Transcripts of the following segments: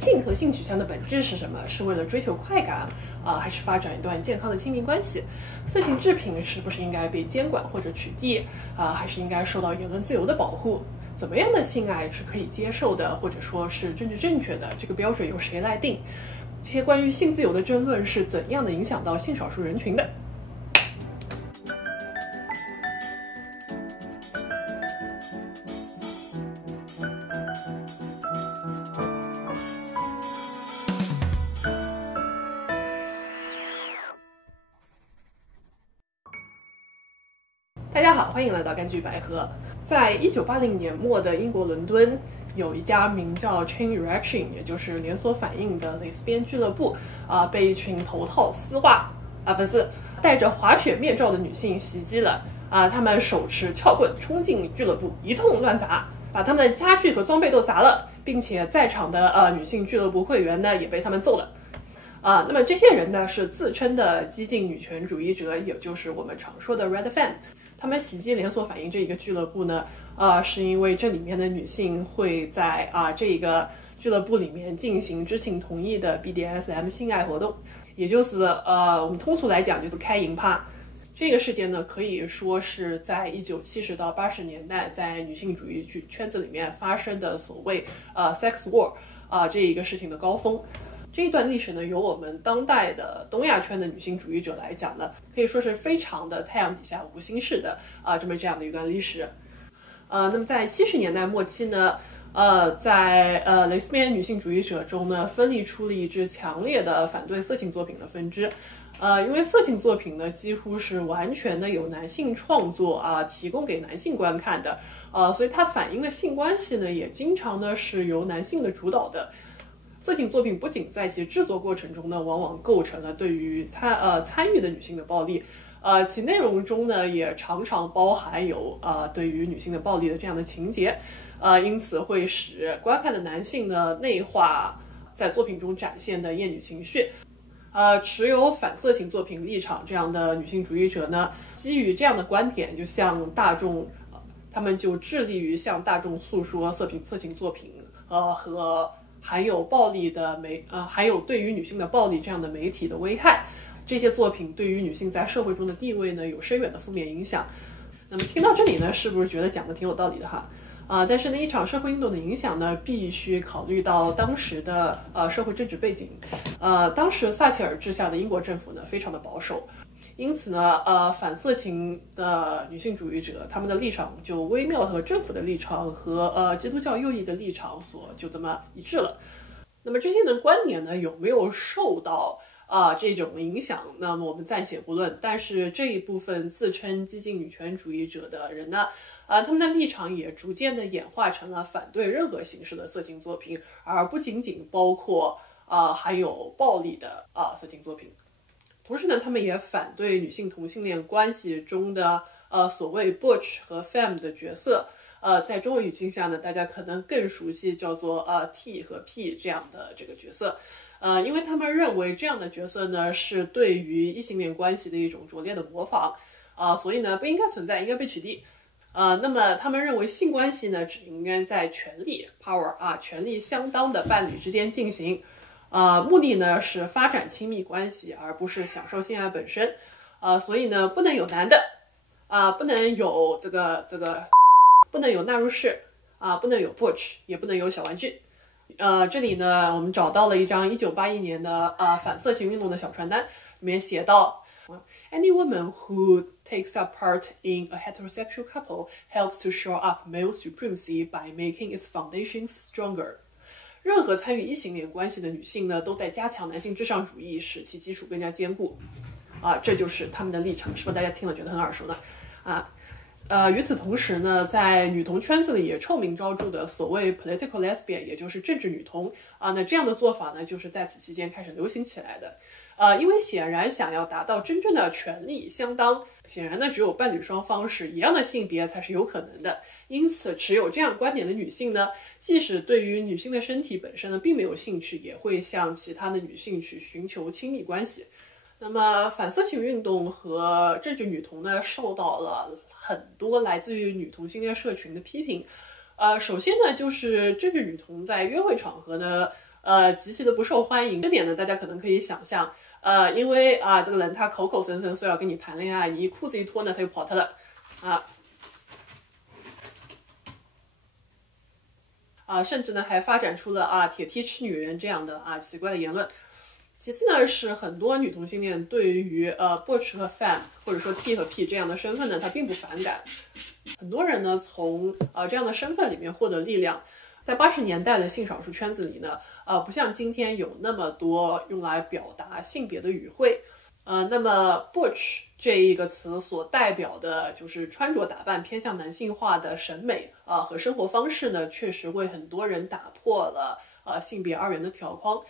性和性取向的本质是什么？是为了追求快感还是发展一段健康的亲密关系？色情制品是不是应该被监管或者取缔还是应该受到言论自由的保护？怎么样的性爱是可以接受的，或者说是政治正确的？这个标准由谁来定？这些关于性自由的争论是怎样的影响到性少数人群的？大家好，欢迎来到柑橘百合。在1980年末的英国伦敦，有一家名叫 Chain Reaction， 也就是连锁反应的蕾丝边俱乐部被一群头套丝袜不是戴着滑雪面罩的女性袭击了他们手持撬棍冲进俱乐部，一通乱砸，把他们的家具和装备都砸了，并且在场的女性俱乐部会员呢也被他们揍了。那么这些人呢是自称的激进女权主义者，也就是我们常说的 Red Fan。他们袭击连锁反应这一个俱乐部呢，是因为这里面的女性会在这一个俱乐部里面进行知情同意的 BDSM 性爱活动，也就是我们通俗来讲就是开营趴。这个事件呢，可以说是在1970到80年代在女性主义圈子里面发生的所谓sex war 这一个事情的高峰。这一段历史呢，由我们当代的东亚圈的女性主义者来讲呢，可以说是非常的太阳底下无心事的这样的一段历史。那么在70年代末期呢，在蕾丝边女性主义者中呢，分离出了一支强烈的反对色情作品的分支。因为色情作品呢，几乎是完全的由男性创作提供给男性观看的，所以它反映的性关系呢，也经常呢是由男性的主导的。色情作品不仅在其制作过程中呢，往往构成了对于参与的女性的暴力，其内容中呢也常常包含有对于女性的暴力的这样的情节，因此会使观看的男性呢内化在作品中展现的厌女情绪。持有反色情作品立场这样的女性主义者呢，基于这样的观点，就向大众，他们就致力于向大众诉说色情作品和含有暴力的还有对于女性的暴力这样的媒体的危害。这些作品对于女性在社会中的地位呢有深远的负面影响。那么听到这里呢，是不是觉得讲的挺有道理的哈？但是呢，一场社会运动的影响呢，必须考虑到当时的社会政治背景。当时撒切尔治下的英国政府呢，非常的保守，因此呢，反色情的女性主义者，他们的立场就微妙和政府的立场和基督教右翼的立场就这么一致了。那么这些人观点呢，有没有受到这种影响？那么我们暂且不论。但是这一部分自称激进女权主义者的人呢，他们的立场也逐渐的演化成了反对任何形式的色情作品，而不仅仅包括含有暴力的色情作品。同时呢，他们也反对女性同性恋关系中的所谓 butch 和 femme 的角色。在中文语境下呢，大家可能更熟悉叫做T 和 P 这样的这个角色。因为他们认为这样的角色呢是对于异性恋关系的一种拙劣的模仿所以呢不应该存在，应该被取缔。那么他们认为性关系呢只应该在权力 power 权力相当的伴侣之间进行，目的呢是发展亲密关系，而不是享受性爱本身。所以呢不能有男的不能有这个不能有纳入式不能有 butch， 也不能有小玩具。这里呢我们找到了一张1981年的反色情运动的小传单，里面写道：Any woman who takes up part in a heterosexual couple helps to shore up male supremacy by making its foundations stronger。任何参与异性恋关系的女性呢，都在加强男性至上主义，使其基础更加坚固。这就是他们的立场，是不是大家听了觉得很耳熟呢？与此同时呢，在女同圈子里也臭名昭著的所谓 political lesbian， 也就是政治女同那这样的做法呢，就是在此期间开始流行起来的。因为显然想要达到真正的权利相当，显然呢只有伴侣双方是一样的性别才是有可能的。因此持有这样观点的女性呢，即使对于女性的身体本身呢并没有兴趣，也会向其他的女性去寻求亲密关系。那么反色情运动和政治女同呢，受到了很多来自于女同性恋社群的批评。首先呢，就是政治女同在约会场合呢，极其的不受欢迎。这点呢，大家可能可以想象，因为这个人他口口声声说要跟你谈恋爱，你裤子一脱呢，他就跑他了，甚至呢还发展出了铁梯吃女人这样的奇怪的言论。其次呢，是很多女同性恋对于butch 和 femme 或者说 T 和 P 这样的身份呢，她并不反感。很多人呢从这样的身份里面获得力量。在80年代的性少数圈子里呢，不像今天有那么多用来表达性别的语汇。那么 butch 这一个词所代表的就是穿着打扮偏向男性化的审美和生活方式呢，确实为很多人打破了性别二元的条框。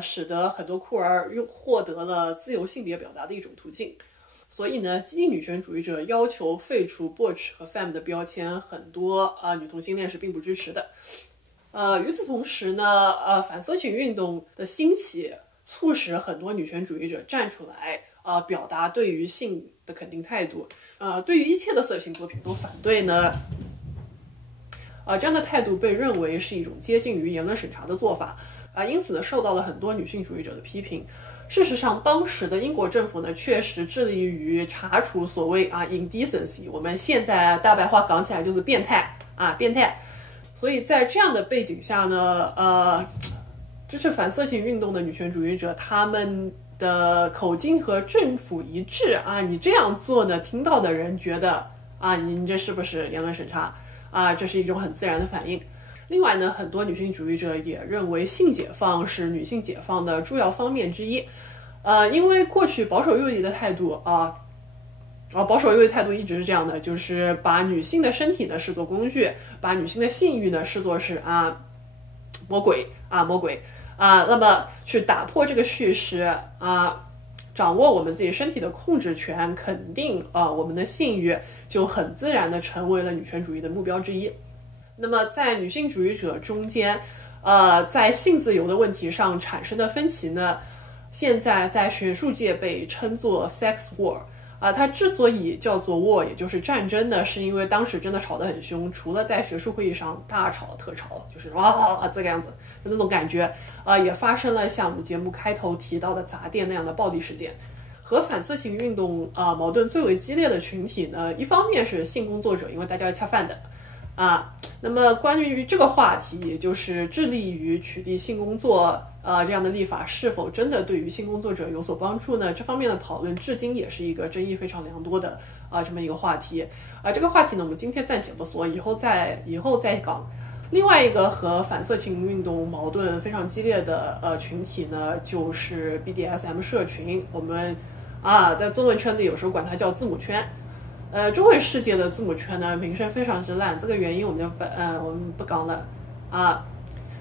使得很多酷儿获得了自由性别表达的一种途径。所以呢，激进女权主义者要求废除 butch 和 femme 的标签，很多女同性恋是并不支持的。与此同时呢，反色情运动的兴起，促使很多女权主义者站出来，表达对于性的肯定态度。对于一切的色情作品都反对呢，这样的态度被认为是一种接近于言论审查的做法。因此呢，受到了很多女性主义者的批评。事实上，当时的英国政府呢，确实致力于查处所谓indecency， 我们现在大白话讲起来就是变态变态。所以在这样的背景下呢，支持反色情运动的女权主义者，他们的口径和政府一致你这样做呢，听到的人觉得你这是不是言论审查这是一种很自然的反应。另外呢，很多女性主义者也认为性解放是女性解放的重要方面之一。因为过去保守右翼的态度保守右翼态度一直是这样的，就是把女性的身体呢视作工具，把女性的性欲呢视作是魔鬼。那么去打破这个叙事掌握我们自己身体的控制权，肯定我们的性欲，就很自然的成为了女权主义的目标之一。那么在女性主义者中间，在性自由的问题上产生的分歧呢，现在在学术界被称作 sex war。它之所以叫做 war， 也就是战争呢，是因为当时真的吵得很凶，除了在学术会议上大吵特吵，就是这个样子的那种感觉，也发生了像我们节目开头提到的杂店那样的暴力事件。和反色情运动矛盾最为激烈的群体呢，一方面是性工作者，因为大家要恰饭的。那么关于这个话题，也就是致力于取缔性工作这样的立法是否真的对于性工作者有所帮助呢？这方面的讨论至今也是一个争议非常良多的这么一个话题。这个话题呢，我们今天暂且不说，以后再讲。另外一个和反色情运动矛盾非常激烈的群体呢，就是 BDSM 社群。我们在中文圈子有时候管它叫字母圈。中文世界的字母圈呢，名声非常之烂，这个原因我们不讲了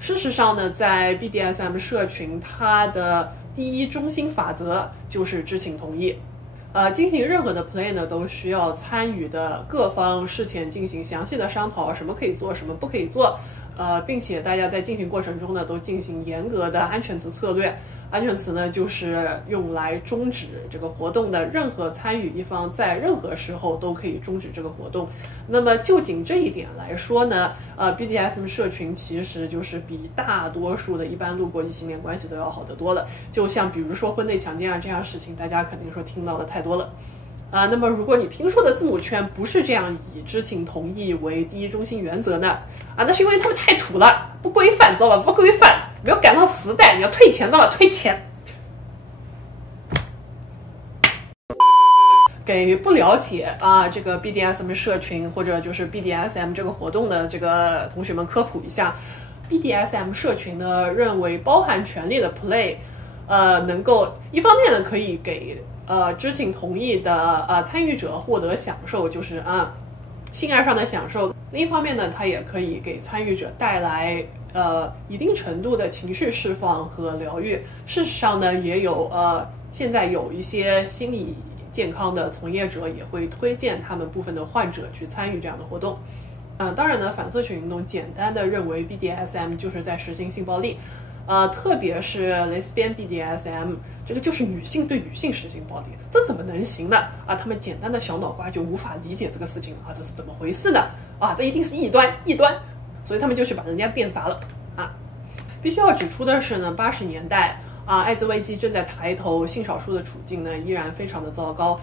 事实上呢，在 BDSM 社群，它的第一中心法则就是知情同意。进行任何的 play 呢，都需要参与的各方事前进行详细的商讨，什么可以做，什么不可以做，并且大家在进行过程中呢，都进行严格的安全词策略。安全词呢，就是用来终止这个活动的任何参与一方在任何时候都可以终止这个活动。那么就仅这一点来说呢，BDSM 社群其实就是比大多数的一般路过异性恋关系都要好得多了。就像比如说婚内强奸这样事情，大家肯定说听到的太多了。那么如果你听说的字母圈不是这样以知情同意为第一中心原则呢？那是因为他们太土了，不规范，知道吧？不规范，没有赶上时代，你要退钱，知道吧？退钱。给不了解这个 BDSM 社群或者就是 BDSM 这个活动的这个同学们科普一下 ，BDSM 社群呢认为包含权利的 play，能够一方面呢可以给知情同意的参与者获得享受，就是性爱上的享受；另一方面呢，它也可以给参与者带来一定程度的情绪释放和疗愈。事实上呢，也有现在有一些心理健康的从业者也会推荐他们部分的患者去参与这样的活动。当然呢，反色情运动简单的认为 BDSM 就是在实行性暴力。特别是 Lesbian BDSM， 这个就是女性对女性实行暴力，这怎么能行呢？他们简单的小脑瓜就无法理解这个事情这是怎么回事呢？这一定是异端，所以他们就去把人家店砸了必须要指出的是呢，80年代艾滋危机正在抬头，性少数的处境呢依然非常的糟糕。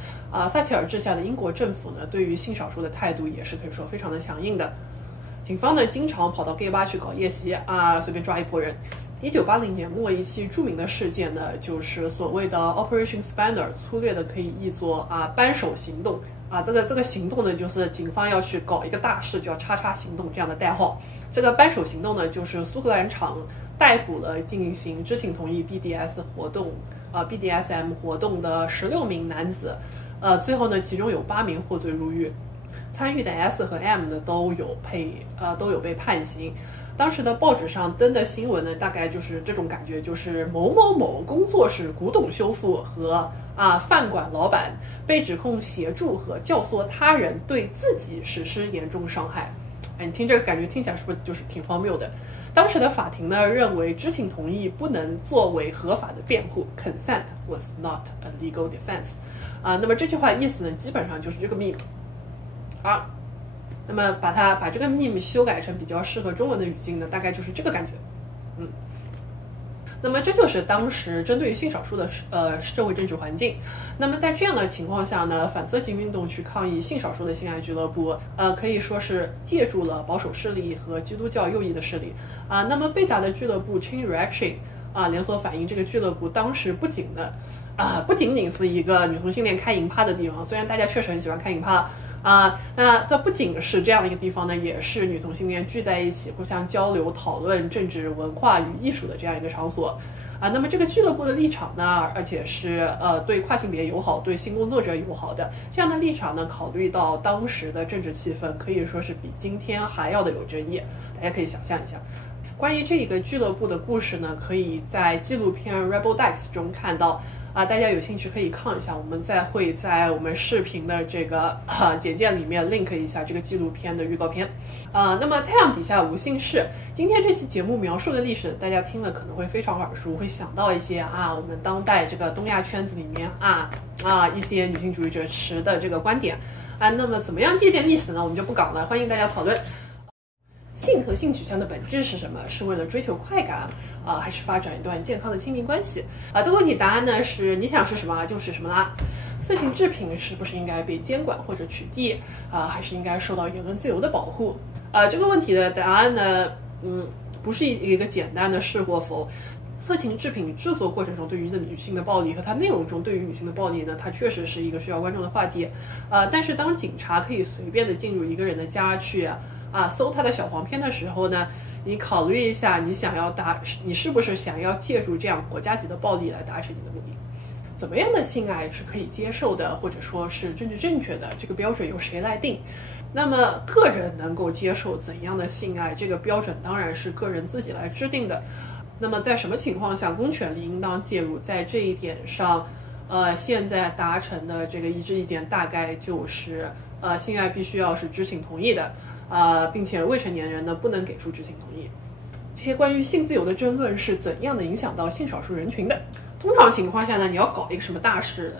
撒切尔治下的英国政府呢，对于性少数的态度也是可以说非常的强硬的。警方呢经常跑到 gay 吧去搞夜袭随便抓一拨人。1980年末一期著名的事件呢，就是所谓的 Operation Spanner， 粗略的可以译作扳手行动这个行动呢，就是警方要去搞一个大事，叫叉叉行动这样的代号。这个扳手行动呢，就是苏格兰场逮捕了进行知情同意 BDSM 活动的16名男子，最后呢，其中有8名获罪入狱，参与的 S 和 M 呢都有被判刑。当时的报纸上登的新闻呢，大概就是这种感觉，就是某某某工作室古董修复和饭馆老板被指控协助和教唆他人对自己实施严重伤害。你听这个感觉听起来是不是就是挺荒谬的？当时的法庭呢认为知情同意不能作为合法的辩护 ，consent was not a legal defense。那么这句话意思呢，基本上就是这个 meme。那么把这个 meme 修改成比较适合中文的语境呢，大概就是这个感觉。那么这就是当时针对于性少数的社会政治环境。那么在这样的情况下呢，反色情运动去抗议性少数的性爱俱乐部，可以说是借助了保守势力和基督教右翼的势力那么贝加的俱乐部 Chain Reaction 连锁反应这个俱乐部当时不仅仅是一个女同性恋开营趴的地方，虽然大家确实很喜欢开营趴那它不仅是这样一个地方呢，也是女同性恋聚在一起互相交流讨论政治文化与艺术的这样一个场所那么这个俱乐部的立场呢，而且是对跨性别友好，对性工作者友好的这样的立场呢，考虑到当时的政治气氛，可以说是比今天还要的有争议。大家可以想象一下，关于这个俱乐部的故事呢，可以在纪录片 Rebel Dice 中看到大家有兴趣可以看一下，我们会在我们视频的这个简介里面 link 一下这个纪录片的预告片那么太阳底下无姓氏，今天这期节目描述的历史，大家听了可能会非常耳熟，会想到一些我们当代这个东亚圈子里面一些女性主义者持的这个观点那么怎么样借鉴历史呢？我们就不搞了，欢迎大家讨论。性和性取向的本质是什么？是为了追求快感还是发展一段健康的亲密关系这个问题答案呢是你想是什么就是什么啦。色情制品是不是应该被监管或者取缔还是应该受到言论自由的保护这个问题的答案呢不是一个简单的是或否。色情制品制作过程中对于女性的暴力和它内容中对于女性的暴力呢，它确实是一个需要关注的话题但是当警察可以随便的进入一个人的家去搜他的小黄片的时候呢，你考虑一下，你是不是想要借助这样国家级的暴力来达成你的目的？怎么样的性爱是可以接受的，或者说是政治正确的？这个标准由谁来定？那么个人能够接受怎样的性爱？这个标准当然是个人自己来制定的。那么在什么情况下公权力应当介入？在这一点上，现在达成的这个一致意见大概就是性爱必须要是知情同意的。并且未成年人呢不能给出知情同意。这些关于性自由的争论是怎样的影响到性少数人群的？通常情况下呢，你要搞一个什么大事，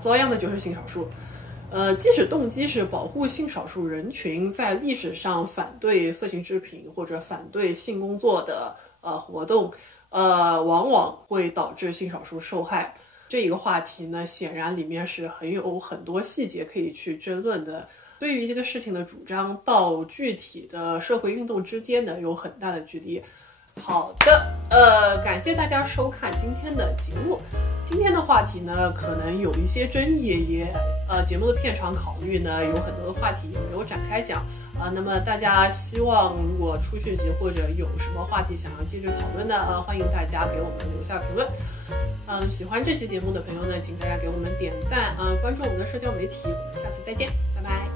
遭殃的就是性少数。即使动机是保护性少数人群，在历史上反对色情制品或者反对性工作的活动，往往会导致性少数受害。这一个话题呢，显然里面是有很多细节可以去争论的。对于这个事情的主张到具体的社会运动之间呢，有很大的距离。好的，感谢大家收看今天的节目。今天的话题呢，可能有一些争议，节目的片长考虑呢，有很多的话题也没有展开讲那么大家希望如果出续集或者有什么话题想要继续讨论的欢迎大家给我们留下评论。喜欢这期节目的朋友呢，请大家给我们点赞关注我们的社交媒体，我们下次再见，拜拜。